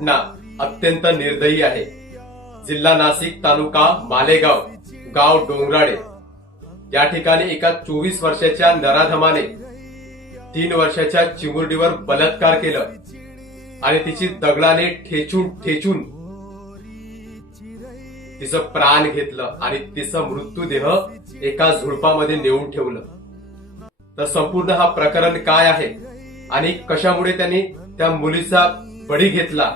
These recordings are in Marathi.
घटना अत्यंत निर्दयी आहे. जिल्हा नाशिक तालुका मालेगाव गाव डोंगराळे. या ठिकाणी एका चोवीस वर्षाच्या नराधमाने तीन वर्षाच्या चिमुरडीवर बलात्कार केलं आणि तिची दगडाने ठेचून ठेचून तिचं प्राण घेतलं आणि तिचं मृत्यूदेह एका झुडपामध्ये नेऊन ठेवलं. तर संपूर्ण हा प्रकरण काय आहे आणि कशामुळे त्यांनी त्या मुलीचा बळी घेतला?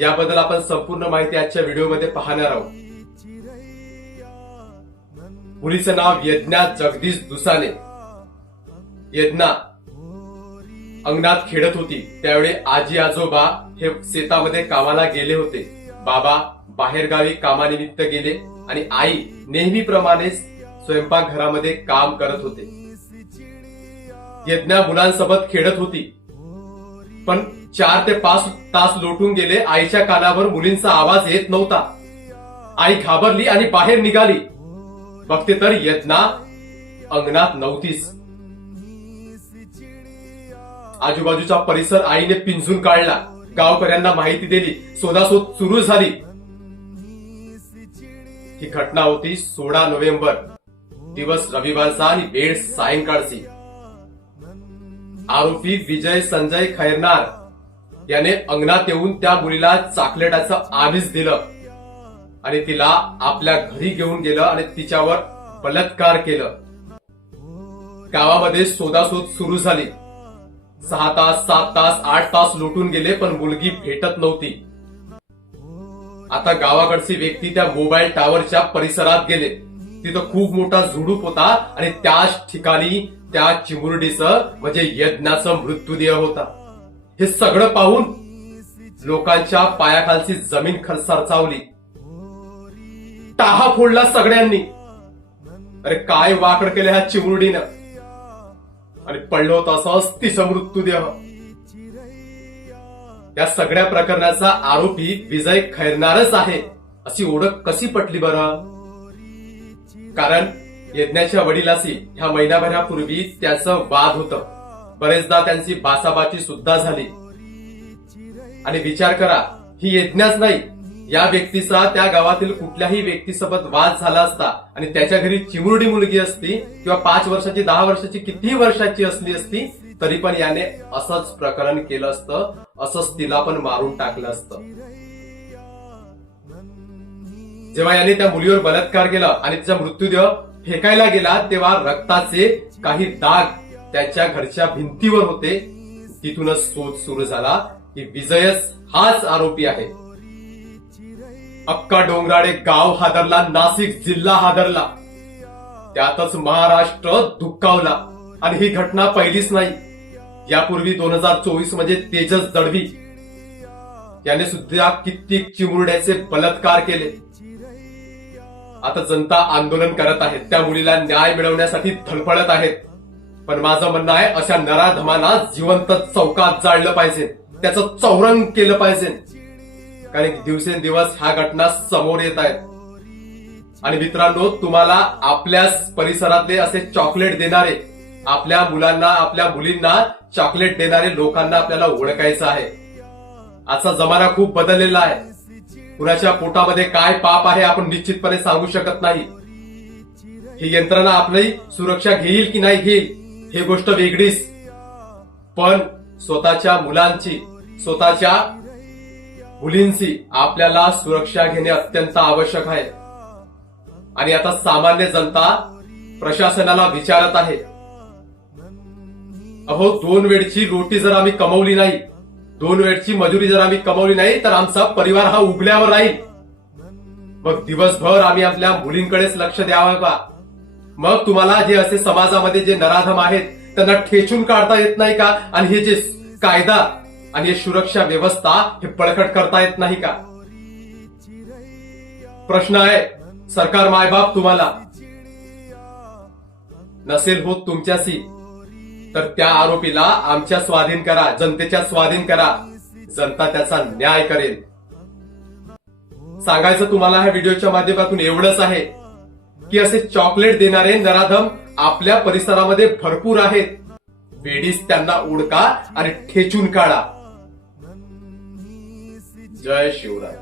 याबद्दल आपण संपूर्ण माहिती आजच्या व्हिडिओमध्ये पाहणार आहोत. मुलीचं नाव यज्ञा जगदीश दुसाने. यज्ञा अंगणात खेळत होती. त्यावेळी आजी आजोबा हे शेतामध्ये कामाला गेले होते. बाबा बाहेरगावी कामानिमित्त गेले आणि आई नेहमीप्रमाणे स्वयंपाकघरामध्ये काम करत होते. यज्ञा मुलांसोबत खेळत होती. पण चार ते पाच तास लोटून गेले. आईच्या कानावर मुलींचा आवाज येत नव्हता. आई घाबरली आणि बाहेर निघाली. बघते तर यज्ञा अंगणात नव्हतीच. आजूबाजूचा परिसर आईने पिंजून काढला. गावकऱ्यांना माहिती दिली. शोधाशोध सुरू झाली. ही घटना होती सोळा नोव्हेंबर. दिवस रविवारचा आणि वेळ सायंकाळची. आरोपी विजय संजय खैरनार याने अंगणात येऊन त्या मुलीला चाकलेटाचं आमिष दिलं. आणि तिला आपल्या घरी घेऊन गेलं आणि तिच्यावर बलात्कार केलं. गावामध्ये शोधाशोध सुरू झाली. सहा तास सात तास आठ तास लुटून गेले पण मुलगी भेटत नव्हती. आता गावाकडची व्यक्ती त्या मोबाईल टावरच्या परिसरात गेले. तिथं खूप मोठा झुडूप होता आणि त्याच ठिकाणी त्या चिमुरडीचं म्हणजे यज्ञाचं मृत्यूदेह होता. हे सगळं पाहून लोकांच्या पायाखालची जमीन सरचावली टाहा फोडला सगळ्यांनी. अरे काय वाकड केलं ह्या चिमुरडीनं? आणि पडलो असं अतिसमृत्युदेह मृत्यूदेह. या सगळ्या प्रकरणाचा आरोपी विजय खैरणारच आहे अशी ओळख कशी पटली बरं? कारण यज्ञाच्या वडिलाशी ह्या महिनाभरापूर्वी त्याचं वाद होतं. बरेचदा त्यांची बासाबाची सुद्धा झाली. आणि विचार करा ही यज्ञाच नाही. या व्यक्तीचा त्या गावातील कुठल्याही व्यक्तीसोबत वाद झाला असता आणि त्याच्या घरी चिमुरडी मुलगी असती किंवा पाच वर्षाची दहा वर्षाची कितीही वर्षाची असली असती तरी पण याने असंच प्रकरण केलं असतं असंच तिला पण मारून टाकलं असतं. जेव्हा याने त्या मुलीवर बलात्कार केला आणि तिचा मृत्यूदेह फेकायला गेला तेव्हा रक्ताचे काही दाग त्याच्या घरच्या भिंतीवर होते. तिथूनच शोध सुरू झाला की विजयस हाच आरोपी आहे. अक्का डोंगराळे गाव हादरला नाशिक जिल्हा हादरला. त्यातच महाराष्ट्र दुःखावला आणि ही घटना पहिलीच नाही. यापूर्वी दोन हजार चोवीसमध्ये तेजस दडवी याने सुद्धा कित्येक चिमुरड्याचे बलात्कार केले. आता जनता आंदोलन करत आहेत. त्या मुलीला न्याय मिळवण्यासाठी धडपडत आहेत. पण माझं म्हणणं आहे अशा नराधमांना जिवंत चौकात जाळलं पाहिजे. त्याचं चौरंग केलं पाहिजे. कारण दिवसेंदिवस ह्या घटना समोर येत आहेत आणि मित्रांनो तुम्हाला आपल्याच परिसरातले असे चॉकलेट देणारे आपल्या मुलांना आपल्या मुलींना चॉकलेट देणारे लोकांना आपल्याला ओळखायचं आहे. आजचा जमाना खूप बदललेला आहे. कुणाच्या पोटामध्ये काय पाप आहे आपण निश्चितपणे सांगू शकत नाही. ही यंत्रणा आपली सुरक्षा घेईल की नाही घेईल? हे गोष्ट वेगळीच. पण स्वतःच्या मुलांची स्वतःच्या मुलींची आपल्याला सुरक्षा घेणे अत्यंत आवश्यक आहे. आणि आता सामान्य जनता प्रशासनाला विचारत आहे. अहो दोन वेळची रोटी जर आम्ही कमवली नाही दोन वेळची मजुरी जर आम्ही कमवली नाही तर आमचा परिवार हा उघड्यावर राहील. मग दिवसभर आम्ही आपल्या मुलींकडेच लक्ष द्यावं का? मग तुम्हाला जे असे समाजामध्ये जे नराधम आहेत त्यांना ठेचून काढता येत नाही का? आणि हे जे कायदा आणि हे सुरक्षा व्यवस्था हे बळकट करता येत नाही का? प्रश्न आहे सरकार मायबाप तुम्हाला नसेल होत तुमच्याशी तर त्या आरोपीला आमच्या स्वाधीन करा जनतेच्या स्वाधीन करा. जनता त्याचा न्याय करेल. सांगायचं तुम्हाला ह्या व्हिडिओच्या माध्यमातून एवढंच आहे. की असे चॉकलेट देणारे नराधम आपल्या परिसरामध्ये भरपूर आहेत. वेडीस त्यांना उडका आणि ठेचून काढा. जय शिवराय.